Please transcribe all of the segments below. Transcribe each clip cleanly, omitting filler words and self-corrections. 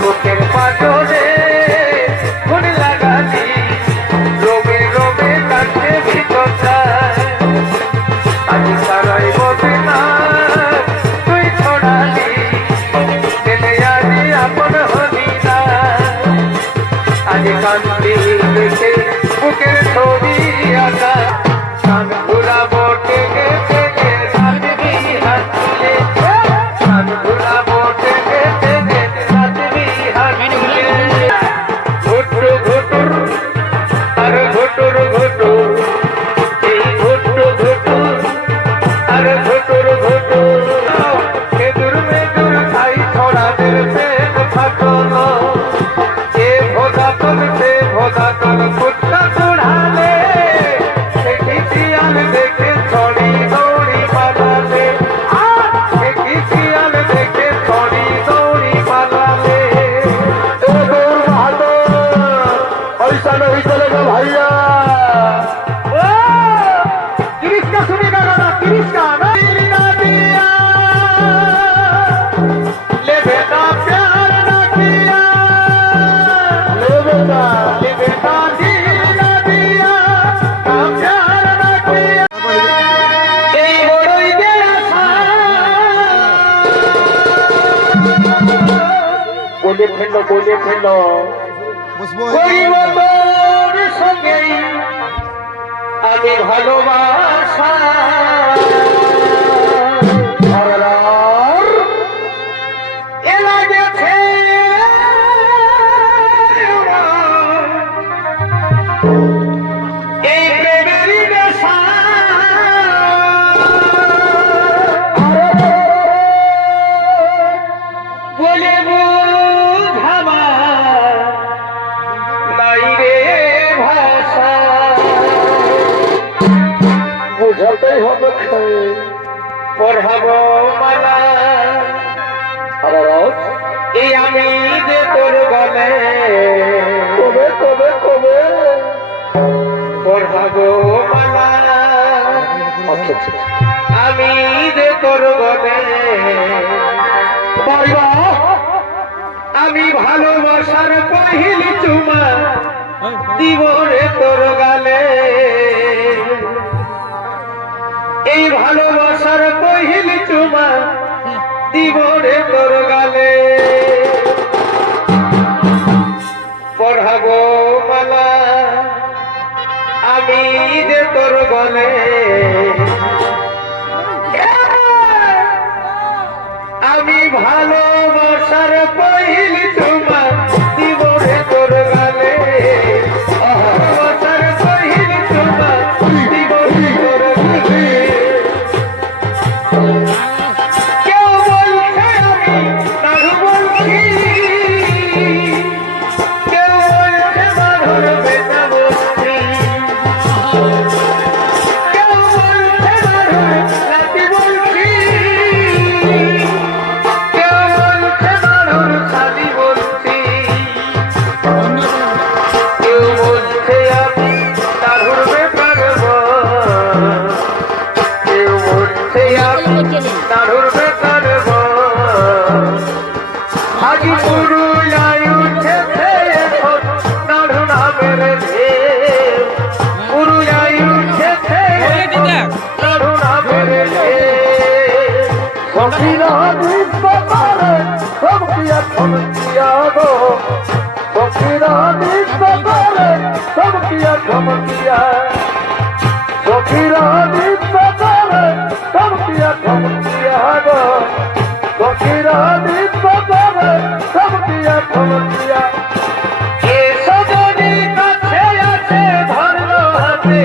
বুকের পাজরে ফুল লাগালি রবে রবে কাছে ভিতরটা আজ সারাই বসে না তুই ছড়ালি চলে আলি আপন হলি না আজ কান্দি দেখে বুকের ছবি আঁকা কান ঘুরাবো টেকে টেকে সাজবি হাসলে কান ঘুরাবো টেকে টেকে সাজবি হাসলে ঘুটু ঘুটুর আর ঘুটুর ঘুটুর এই ঘুটু ঘুটুর আর ঘুটুর ঘুটুর মেদুর মেদুর খাই ছড়াদের পেট ফাটলো এ ভোদাতন সে ভোদাতন ফুটটা চড়ালে দেখি শিয়াল দেখে ছড়ি দৌড়ি পালালে দেখি শিয়াল দেখে ছড়ি দৌড়ি পালালে তোর ভালো পয়সা नहीं चलेगा भैया ओ किरिश का सुनेगा गाना किरिश का नहीं ना दिया ले बेटा प्यार ना किया ले बेटा दिल ना दिया ना प्यार ना किया এই বড়ই বেড়া বলে ফেলো করিব তোর সঙ্গেই আমি ভালোবাসা এ লাগেছে এই প্রেমেরই নেশা বলে বুঝাবা নাই রে ভাষা বুঝাতেই হবে পড়াবো মালা এই আমি যে তোর গলে কবে কবে কবে পড়াবো মালা আমি যে তোর গলে আমি ভালোবাসার পহিলি চুমা দিব রে তোর গালে এই ভালোবাসার পহিলি চুমা দিব রে তোর গালে পড়াবো মালা আমি যে তোর গলে আমি ভালোবাসার পহিলি চুমা দিব রে তোর গালে ভালোবাসার পহিলি চুমা দিব রে তোর গালে কেউ বলছে আমি নাড়ু বলছি কেউ বলছে মাধুর বেটা বলছি কেউ বলছে মাধুর নাতি বলছি নাড়ুর বেকার আজ পুরুলিয়ায় উঠেছে নাড়ু নামের ঢেউ পুরুলিয়ায় উঠেছে নাড়ু নামের ঢেউ সখিরা নিষ্পারে সব কিয়া ধমকিয়া গো সখিরা নিষ্পারে সব কিয়া ধমকিয়া সখিরা নিষ্পারে সব কিয়া ধমকিয়া গো সখিরা নিষ্পারে সব কিয়া ধমকিয়া এ সজনী কাছে আছে ধরলো হাতে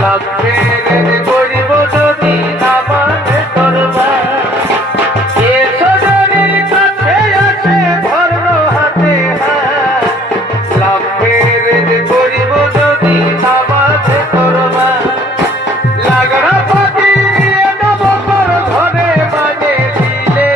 লাগবে রে গরিব যদি না মানে করবা এ সজনী কাছে আছে ধরলো হাতে লাগবে রে গরিব যদি না মানে করবা লাগরা পাতি দিয়ে দেব তোর ঘরে মানে দিলে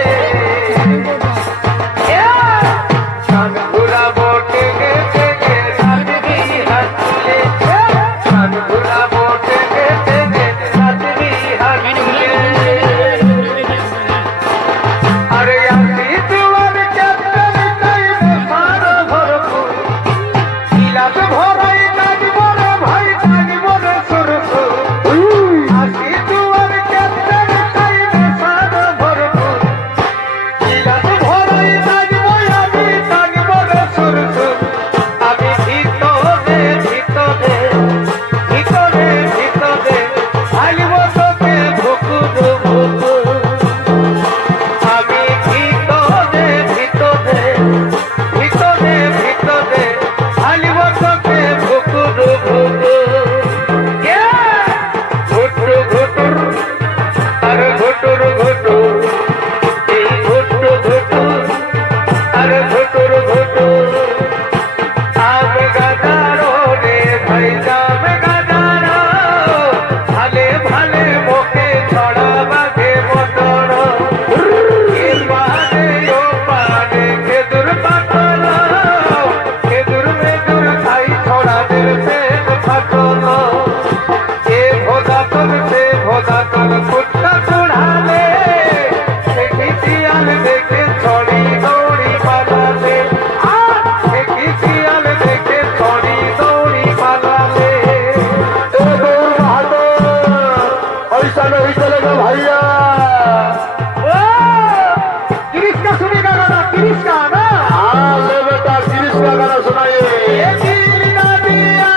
30 का ना हाँ ले बेटा 30 का गाना सुनाइए। ये दिल ना दिया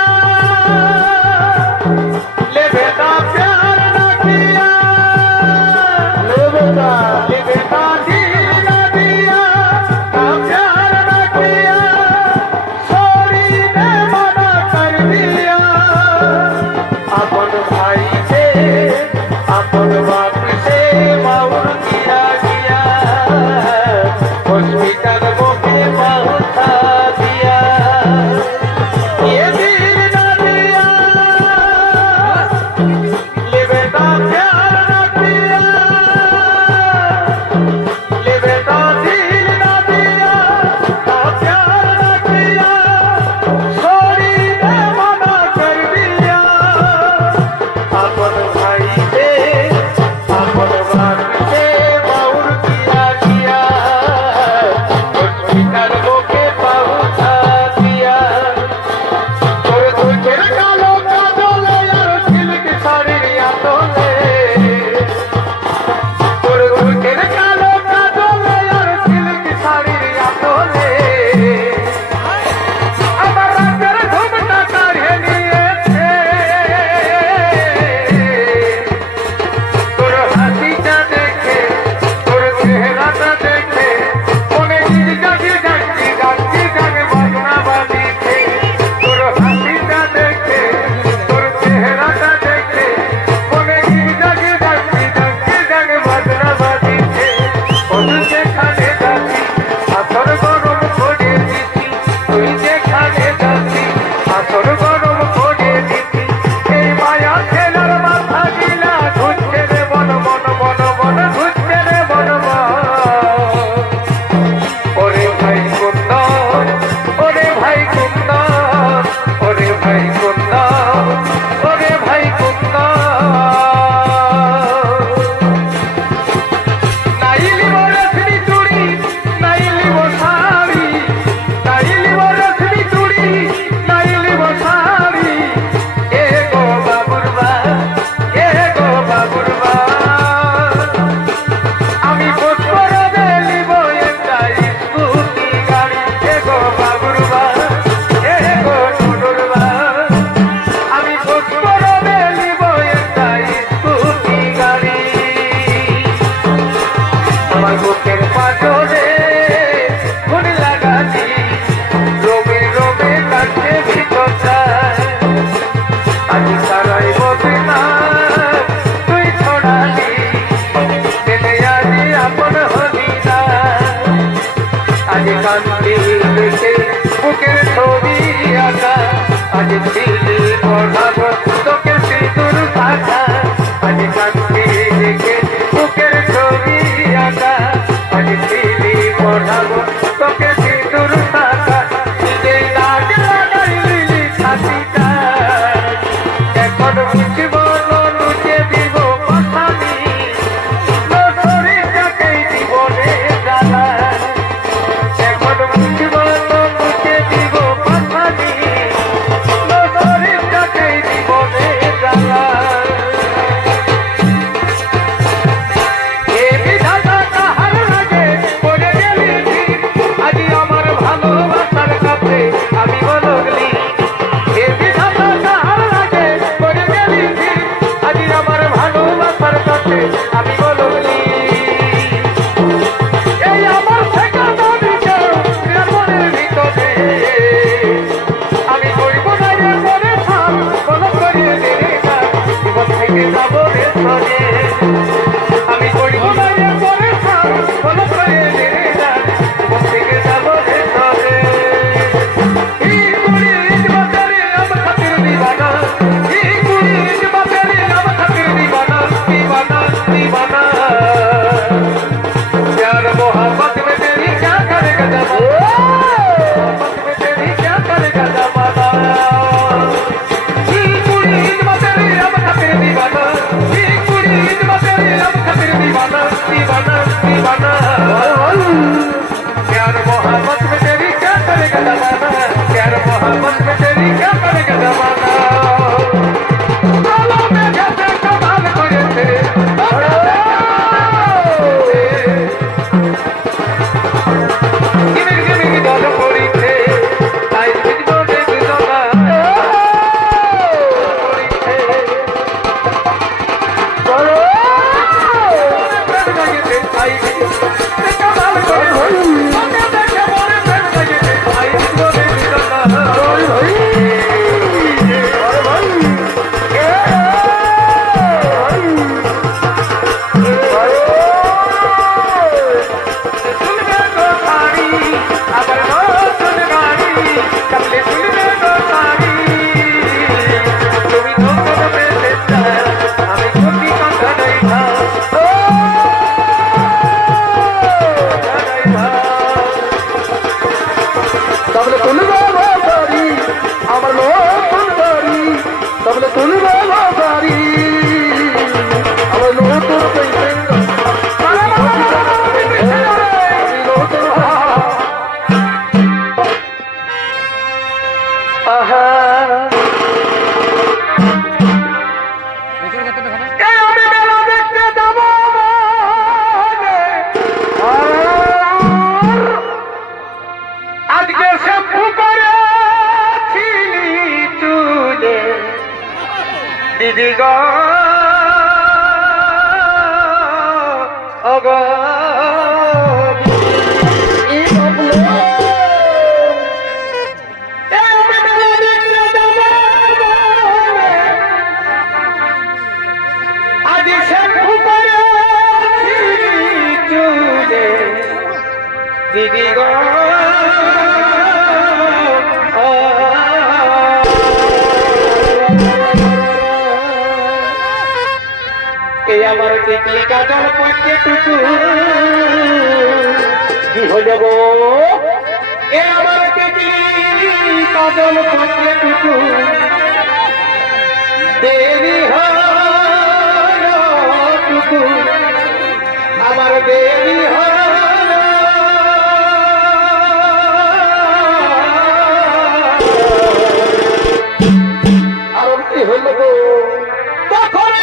ले बेटा प्यार ना किया ले बेटा ले बेटा दिल ना दिया ना प्यार ना किया छोरी ने मना कर दिया अपन भाई से अपन बाप से माउर किया गया हॉस्पिटल मोके पहुंचा दिया ये दिल ना दिया ले बेटा प्यार ना किया ले बेटा दिल ना दिया ना प्यार ना किया छोरी ने मना कर दिया अपन भाई से अपन बाप से माउर किया गया हॉस्पिटल मोके पहुंचा दिया তোর দুঃখের কালো কাজলে আর সিল্ক শাড়ির আতলে তোর দুঃখের কালো কাজলে আর সিল্ক শাড়ির আতলে আমার রাতের ঘুমটা কাঢ়ে নিয়েছে তোর হাসিটা দেখে তোর চেহারাটা দেখে মনে গিরগাটি ডাকছি ডাকছি গানে বাজনা বাজিছে তোর হাসিটা দেখে তোর চেহারাটা দেখে মনে গিরগাটি ডাকছি ডাকছি গানে বাজনা বাজিছে তুই যেখানে যাচ্ছি আসর গরম করে দিচ্ছি তুই যেখানে যাচ্ছি আসর গরম করে দিচ্ছি এই মায়া ছেলের মাথা গিলা ঘুরছে রে বন বন বন বন ঘুরছে রে বন বন ওরে ভাই কুন্দন ওরে ভাই কুন্দন ওরে ভাই কুন্দন ওরে ভাই কুন্দন নাইলি বরফি চুড়ি নাইলি বসারি নাইলি বরফি চুড়ি নাইলি বসারি এ গো বাবুরবা এ গো বাবুরবা আমি পুষ্পর দেলিব একটা স্কুটি গাড়ি এ গো বাবুরবা এ গো টুডুরবা আমি পুষ্পর দেলিব একটা স্কুটি গাড়ি আমার বুকের পাথরে খুন লাগালি রোমে রোমে কাটছে ভিতরটা আজ সারাই বসে না তুই ছড়ালি তেলে আজি আপন হলি না আজ কান্দি দেখে বুকের ছবি আঁকা আজ দিলি পড়াবো তোকে সিঁদুর থাকা আজ কান্দি দেখে বুকের ছবি আঁকা আজ দিলি পড়াবো তোকে সিঁদুর থাকা নিজেই নাক লাগাইলি ছাতিটা এখন বুঝব লুচে দিব পাখানি শরীরটাকেই জীবনে জ্বালা এখন বুঝব লুচে দিব পাখানি শরীরটাকেই জীবনে জ্বালা তোকে দেখে মনে প্রেম জেগেছে ভাই বলে দিল না ভাই ভাই আরে ভাই এ ভাই শুনবে গো শাড়ি আবার নতুন গাড়ি কালে শুনবে গো শাড়ি তুমি নতুন পেতে চাও আমি কোটি কথা নাই ভাও তাহলে তুলবে বাড়ি আমার নতুন বাড়ি তাহলে তুলবে বাড়ি আমার নতুন পেন্সিল আহা এই আমি মেলা দেখতে যাব বলে। আজকে শ্যাম্পু করেছিলি চুলে দিদি গো ওগো আজ শ্যাম্পু করেছিলি চুলে দিদি গো এই আমার টিকলি কাজল পড়ছে টুকু কি হয়ে যাব এ আমার টিকলি কাজল পড়ছে টুকু দেবী টুকু আমার দেবী আর কি হইল গো তখন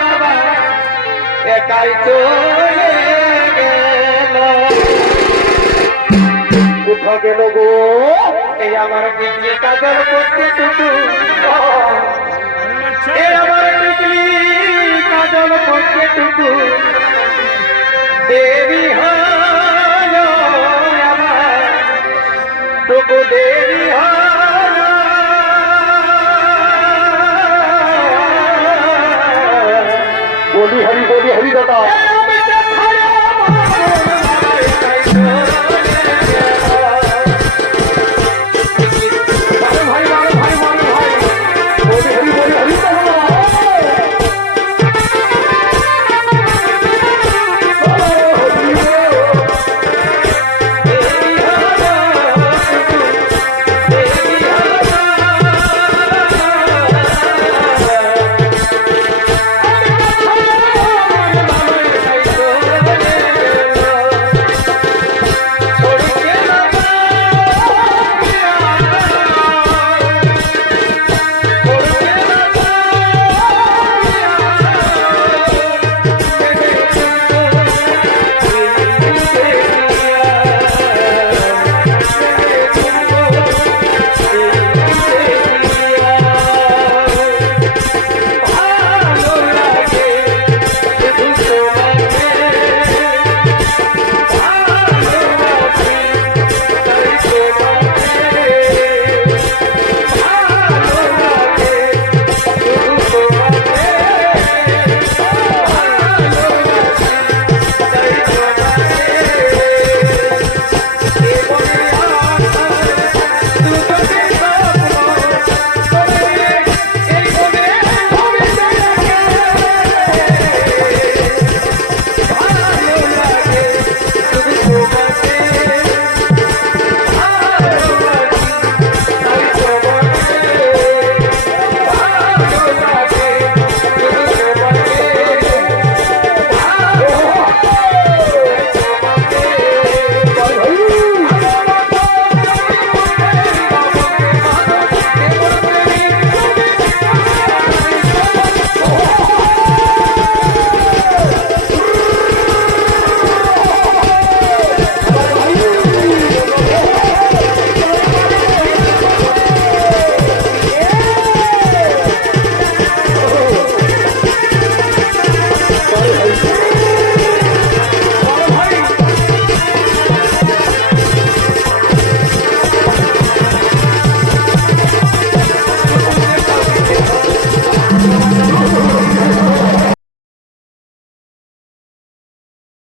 বাবা একাই চলে গেল কোথা গেল গো এই আমার টিকলি কাজল করতে টুকু এই আমার টিকলি কাজল করতে টুকু